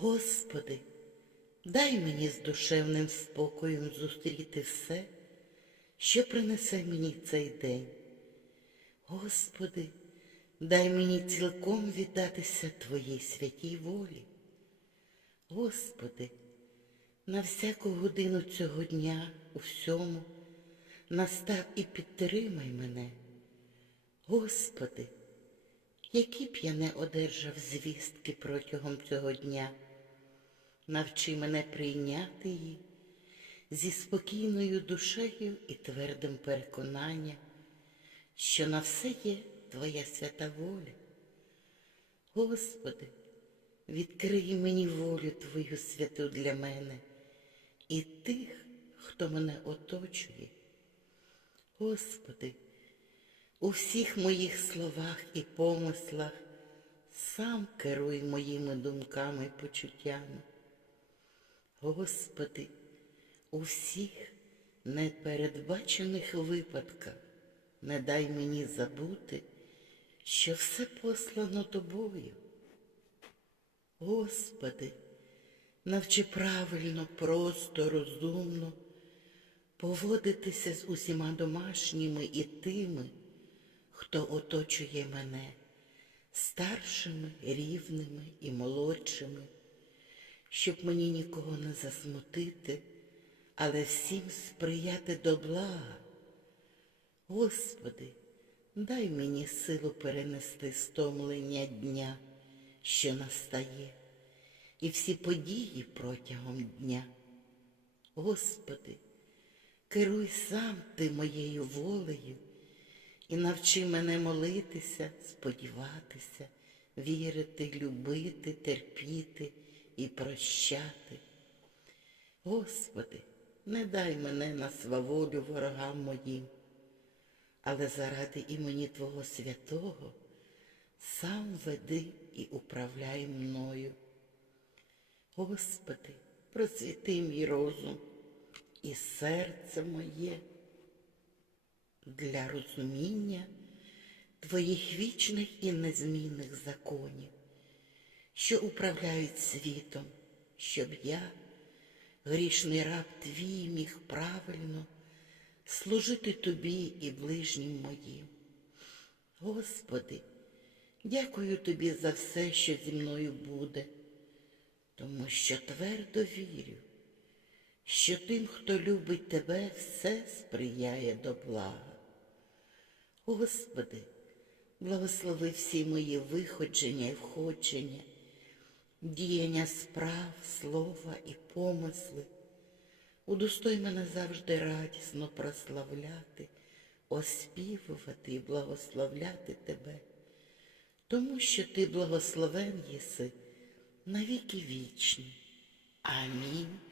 Господи, дай мені з душевним спокоєм зустріти все, що принесе мені цей день. Господи, дай мені цілком віддатися Твоїй святій волі. Господи, на всяку годину цього дня у всьому настав і підтримай мене. Господи, які б я не одержав звістки протягом цього дня, навчи мене прийняти її зі спокійною душею і твердим переконанням, що на все є Твоя свята воля. Господи, відкрий мені волю Твою святу для мене і тих, хто мене оточує. Господи, у всіх моїх словах і помислах сам керуй моїми думками і почуттями. Господи, у всіх непередбачених випадках не дай мені забути, що все послано тобою. Господи, навчи правильно, просто, розумно поводитися з усіма домашніми і тими, хто оточує мене, старшими, рівними і молодшими, щоб мені нікого не засмутити, але всім сприяти до блага. Господи, дай мені силу перенести стомлення дня, що настає, і всі події протягом дня. Господи, керуй сам ти моєю волею і навчи мене молитися, сподіватися, вірити, любити, терпіти і прощати. Господи, не дай мене на сваволю ворогам моїм, але заради імені Твого святого сам веди і управляй мною. Господи, просвіти мій розум і серце моє для розуміння Твоїх вічних і незмінних законів, що управляють світом, щоб я, грішний раб твій, міг правильно служити тобі і ближнім моїм. Господи, дякую тобі за все, що зі мною буде, тому що твердо вірю, що тим, хто любить тебе, все сприяє до блага. Господи, благослови всі мої виходження і входження, діяння справ, слова і помисли. Удостой мене завжди радісно прославляти, оспівувати і благословляти Тебе, тому що Ти благословен єси навіки вічні. Амінь.